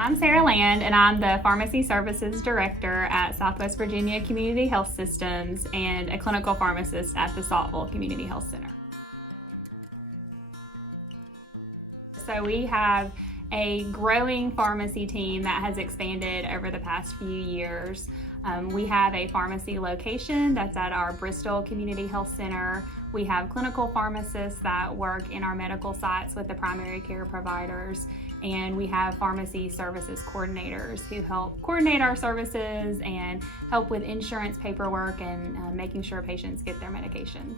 I'm Sarah Land, and I'm the Pharmacy Services Director at Southwest Virginia Community Health Systems and a clinical pharmacist at the Saltville Community Health Center. So we have a growing pharmacy team that has expanded over the past few years. We have a pharmacy location that's at our Bristol Community Health Center. We have clinical pharmacists that work in our medical sites with the primary care providers, and we have pharmacy services coordinators who help coordinate our services and help with insurance paperwork and making sure patients get their medications.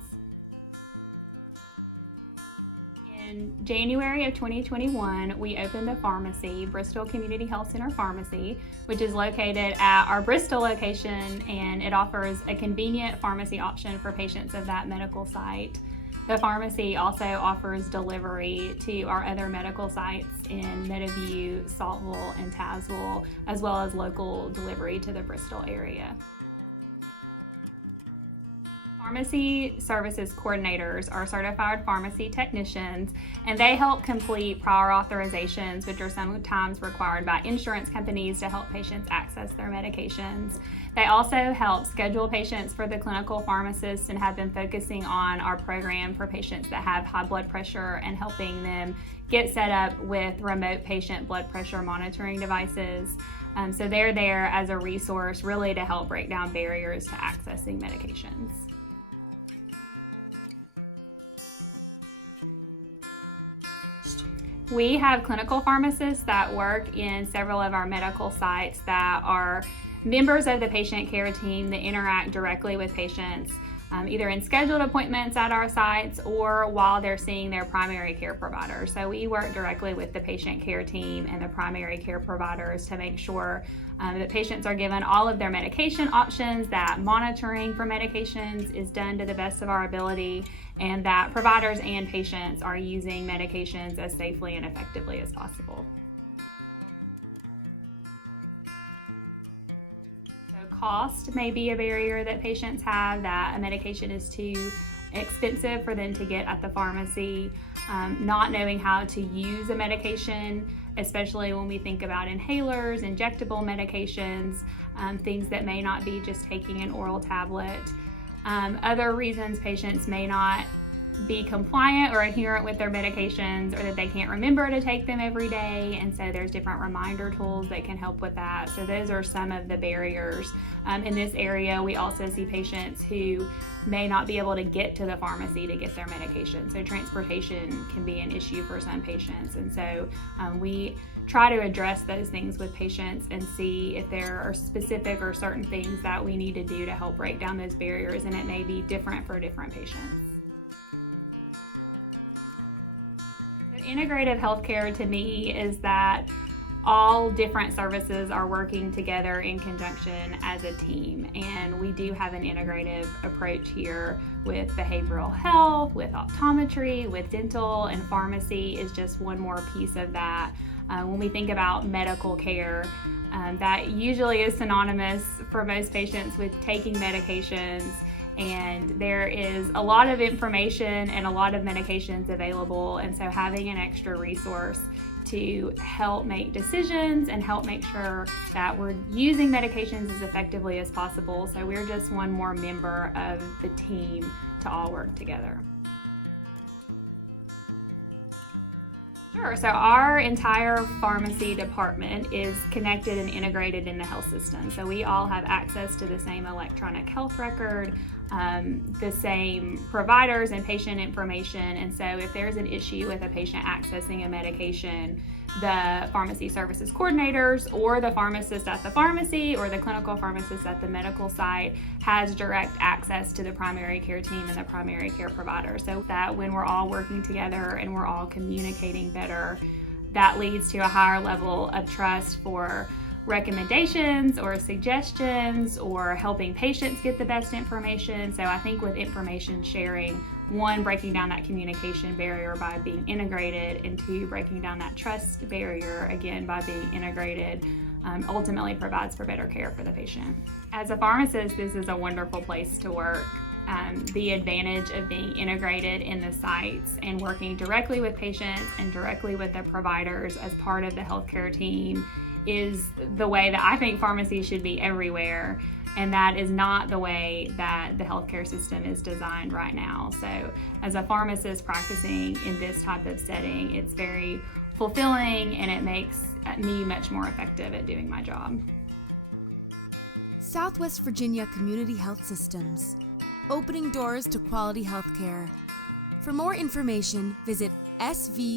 In January of 2021, we opened a pharmacy, Bristol Community Health Center Pharmacy, which is located at our Bristol location, and it offers a convenient pharmacy option for patients of that medical site. The pharmacy also offers delivery to our other medical sites in Meadowview, Saltville, and Tazewell, as well as local delivery to the Bristol area. Pharmacy services coordinators are certified pharmacy technicians, and they help complete prior authorizations, which are sometimes required by insurance companies to help patients access their medications. They also help schedule patients for the clinical pharmacists and have been focusing on our program for patients that have high blood pressure and helping them get set up with remote patient blood pressure monitoring devices. So they're there as a resource really to help break down barriers to accessing medications. We have clinical pharmacists that work in several of our medical sites that are members of the patient care team that interact directly with patients, either in scheduled appointments at our sites or while they're seeing their primary care provider. So we work directly with the patient care team and the primary care providers to make sure that patients are given all of their medication options, that monitoring for medications is done to the best of our ability, and that providers and patients are using medications as safely and effectively as possible. Cost may be a barrier that patients have, that a medication is too expensive for them to get at the pharmacy. Not knowing how to use a medication, especially when we think about inhalers, injectable medications, things that may not be just taking an oral tablet. Other reasons patients may not be compliant or adherent with their medications, or that they can't remember to take them every day, and so there's different reminder tools that can help with that. So those are some of the barriers. In this area, we also see patients who may not be able to get to the pharmacy to get their medication. So transportation can be an issue for some patients, and so we try to address those things with patients and see if there are specific or certain things that we need to do to help break down those barriers, and it may be different for different patients. Integrative healthcare to me is that all different services are working together in conjunction as a team, and we do have an integrative approach here with behavioral health, with optometry, with dental, and pharmacy is just one more piece of that. When we think about medical care, that usually is synonymous for most patients with taking medications, and there is a lot of information and a lot of medications available, and so having an extra resource to help make decisions and help make sure that we're using medications as effectively as possible. So we're just one more member of the team to all work together. Sure. So our entire pharmacy department is connected and integrated in the health system. So we all have access to the same electronic health record, the same providers and patient information. And so if there's an issue with a patient accessing a medication, the pharmacy services coordinators or the pharmacist at the pharmacy or the clinical pharmacist at the medical site has direct access to the primary care team and the primary care provider. So that when we're all working together and we're all communicating better, that leads to a higher level of trust for recommendations or suggestions or helping patients get the best information. So I think with information sharing, one, breaking down that communication barrier by being integrated, and two, breaking down that trust barrier, again, by being integrated, ultimately provides for better care for the patient. As a pharmacist, this is a wonderful place to work. The advantage of being integrated in the sites and working directly with patients and directly with the providers as part of the healthcare team is the way that I think pharmacy should be everywhere. And that is not the way that the healthcare system is designed right now. So as a pharmacist practicing in this type of setting, it's very fulfilling and it makes me much more effective at doing my job. Southwest Virginia Community Health Systems, opening doors to quality healthcare. For more information, visit svchs.com.